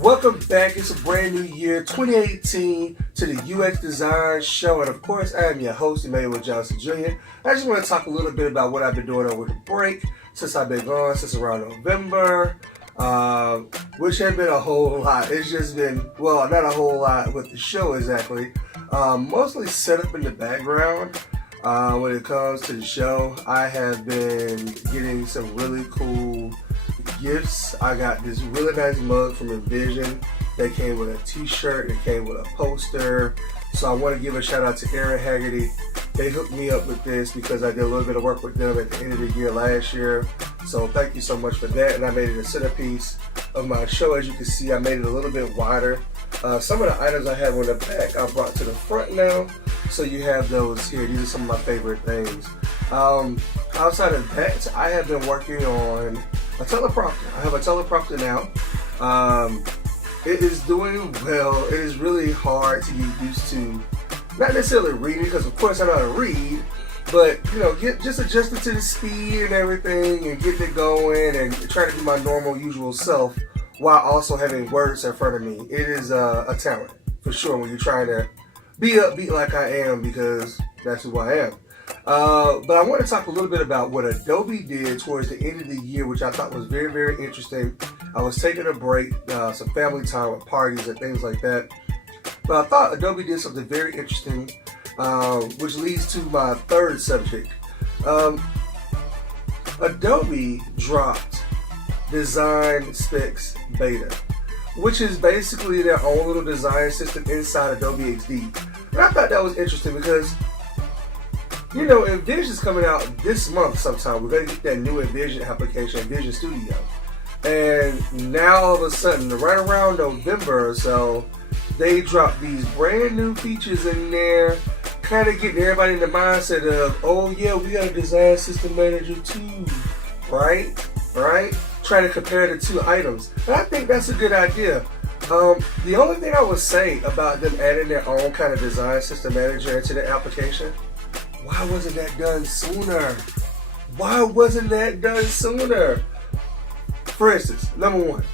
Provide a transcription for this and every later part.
Welcome back. It's a brand new year, 2018, to the UX Design Show. And of course, I am your host, Emmanuel Johnson Jr. I just want to talk a little bit about what I've been doing over the break since I've been gone, since around November, which has been a whole lot. It's just been, well, not a whole lot with the show exactly. Mostly set up in the background. When it comes to the show, I have been getting some really cool gifts. I got this really nice mug from InVision. They came with a t-shirt, it came with a poster. So I want to give a shout out to Aaron Haggerty. They hooked me up with this because I did a little bit of work with them at the end of the year last year. So thank you so much for that. And I made it a centerpiece of my show. As you can see, I made it a little bit wider. Some of the items I have on the back I brought to the front now. So you have those here. These are some of my favorite things. Outside of that, I have been working on a teleprompter. I have a teleprompter now. It is doing well. It is really hard to get used to, not necessarily reading, because of course I know how to read, but you know, just adjusting to the speed and everything and getting it going and trying to be my normal, usual self while also having words in front of me. It is a talent, for sure, when you're trying to be upbeat like I am, because that's who I am. But I want to talk a little bit about what Adobe did towards the end of the year, which I thought was very, very interesting. I was taking a break, some family time with parties and things like that. But I thought Adobe did something very interesting, which leads to my third subject. Adobe dropped Design Specs Beta, which is basically their own little design system inside Adobe XD. And I thought that was interesting because, you know, InVision's coming out this month sometime. We're going to get that new InVision application, InVision Studio. And now all of a sudden, right around November or so, they dropped these brand new features in there, kind of getting everybody in the mindset of, oh yeah, we got a design system manager too, right? Trying to compare the two items. And I think that's a good idea. The only thing I would say about them adding their own kind of design system manager into the application, why wasn't that done sooner? Why wasn't that done sooner? For instance, number one,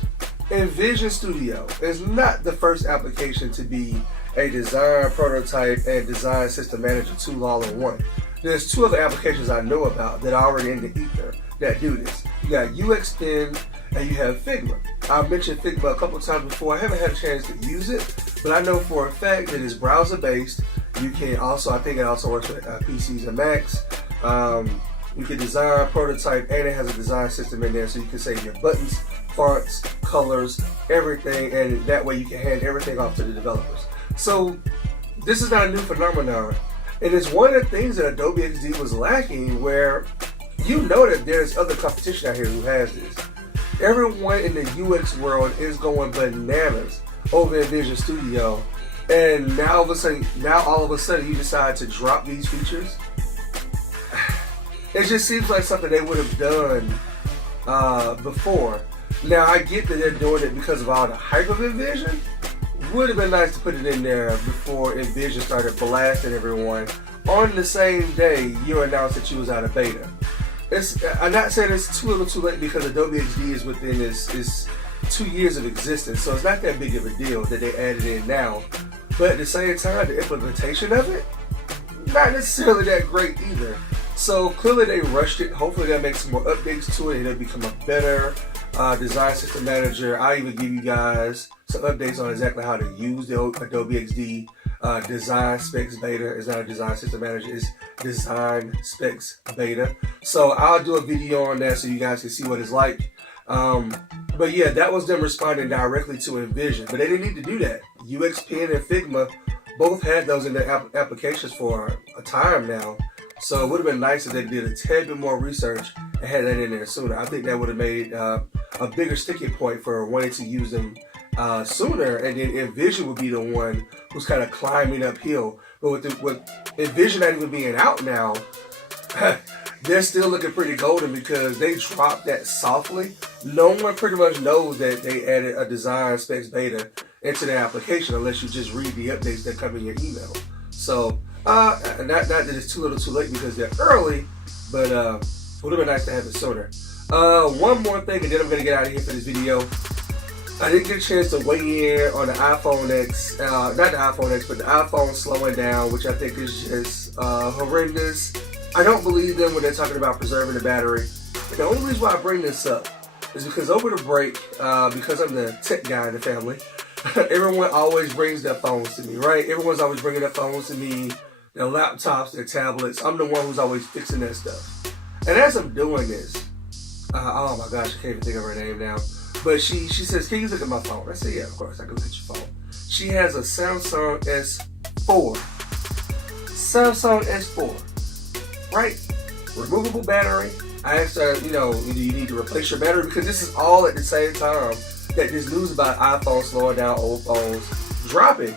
InVision Studio is not the first application to be a design prototype and design system manager tool all in one. There's two other applications I know about that are already in the ether that do this. You got UX Pen and you have Figma. I've mentioned Figma a couple times before. I haven't had a chance to use it, but I know for a fact that it's browser based. You can also, I think it also works with PCs and Macs. You can design, prototype, and it has a design system in there so you can save your buttons, fonts, colors, everything, and that way you can hand everything off to the developers. So this is not a new phenomenon. And it's one of the things that Adobe XD was lacking, where you know that there's other competition out here who has this. Everyone in the UX world is going bananas over InVision Studio. And now all of a sudden you decide to drop these features. It just seems like something they would have done before. Now I get that they're doing it because of all the hype of InVision. Would have been nice to put it in there before InVision started blasting everyone. On the same day you announced that you was out of beta. I'm not saying it's too little too late, because Adobe XD is within its 2 years of existence, so it's not that big of a deal that they added in now. But at the same time, the implementation of it, not necessarily that great either. So clearly they rushed it. Hopefully they'll make some more updates to it and it'll become a better design system manager. I'll even give you guys some updates on exactly how to use the Adobe XD Design Specs Beta. It's not a design system manager, it's Design Specs Beta. So I'll do a video on that so you guys can see what it's like. But yeah, that was them responding directly to InVision, but they didn't need to do that. UX Pen and Figma both had those in their applications for a time now. So it would have been nice if they did a tad bit more research and had that in there sooner. I think that would have made a bigger sticking point for wanting to use them sooner, and then InVision would be the one who's kind of climbing uphill. But with InVision not even being out now, they're still looking pretty golden because they dropped that softly. No one pretty much knows that they added a design specs beta into their application unless you just read the updates that come in your email. So, not that it's too little too late because they're early, but would have been nice to have it sooner. One more thing, and then I'm going to get out of here for this video. I didn't get a chance to weigh in on the iPhone X, not the iPhone X, but the iPhone slowing down, which I think is just horrendous. I don't believe them when they're talking about preserving the battery. And the only reason why I bring this up is because over the break, because I'm the tech guy in the family, everyone always brings their phones to me, right? Everyone's always bringing their phones to me, their laptops, their tablets. I'm the one who's always fixing that stuff. And as I'm doing this, oh my gosh, I can't even think of her name now. But she says, can you look at my phone? I said, yeah, of course, I can look at your phone. She has a Samsung S4. Samsung S4, right? Removable battery. I asked her, you know, do you need to replace your battery? Because this is all at the same time that this news about iPhones slowing down, old phones dropping.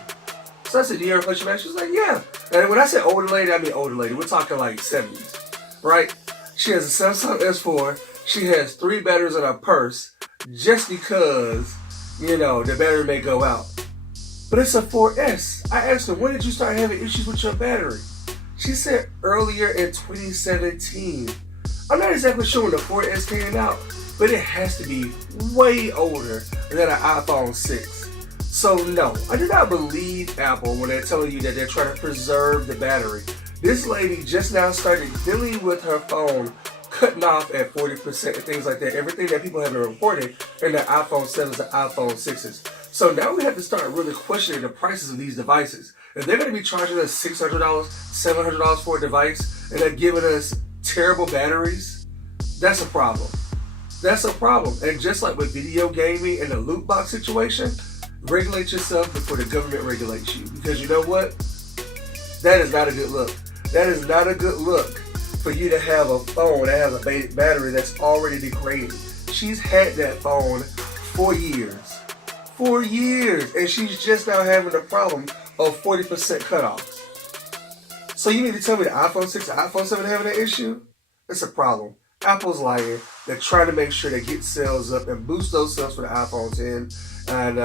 So I said, do you replace your battery? She was like, yeah. And when I say older lady, I mean older lady. We're talking like 70s, right? She has a Samsung S4. She has 3 batteries in her purse just because, you know, the battery may go out. But it's a 4S. I asked her, when did you start having issues with your battery? She said earlier in 2017. I'm not exactly sure when the 4S came out, but it has to be way older than an iPhone 6. So no, I do not believe Apple when they're telling you that they're trying to preserve the battery. This lady just now started dealing with her phone cutting off at 40% and things like that. Everything that people have been reporting in the iPhone 7s and iPhone 6s. So now we have to start really questioning the prices of these devices. If they're going to be charging us $600, $700 for a device, and they're giving us terrible batteries, that's a problem. That's a problem. And just like with video gaming and the loot box situation, regulate yourself before the government regulates you. Because you know what? That is not a good look. That is not a good look for you to have a phone that has a battery that's already degraded. She's had that phone for years. 4 years. And she's just now having the problem of 40% cutoff. So you mean to tell me the iPhone 6 and iPhone 7 having that issue? It's a problem. Apple's lying. They're trying to make sure they get sales up and boost those sales for the iPhone 10. And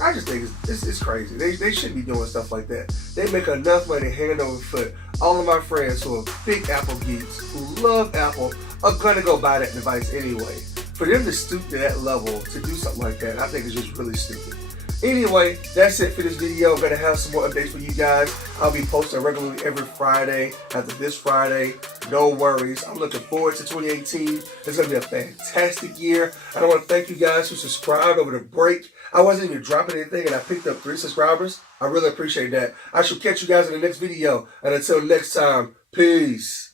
I just think it's crazy. They shouldn't be doing stuff like that. They make enough money hand over foot. All of my friends who are big Apple geeks, who love Apple, are going to go buy that device anyway. For them to stoop to that level, to do something like that, I think is just really stupid. Anyway, that's it for this video. I'm going to have some more updates for you guys. I'll be posting regularly every Friday after this Friday. No worries. I'm looking forward to 2018. It's going to be a fantastic year. And I want to thank you guys who subscribed over the break. I wasn't even dropping anything and I picked up 3 subscribers. I really appreciate that. I shall catch you guys in the next video. And until next time, peace.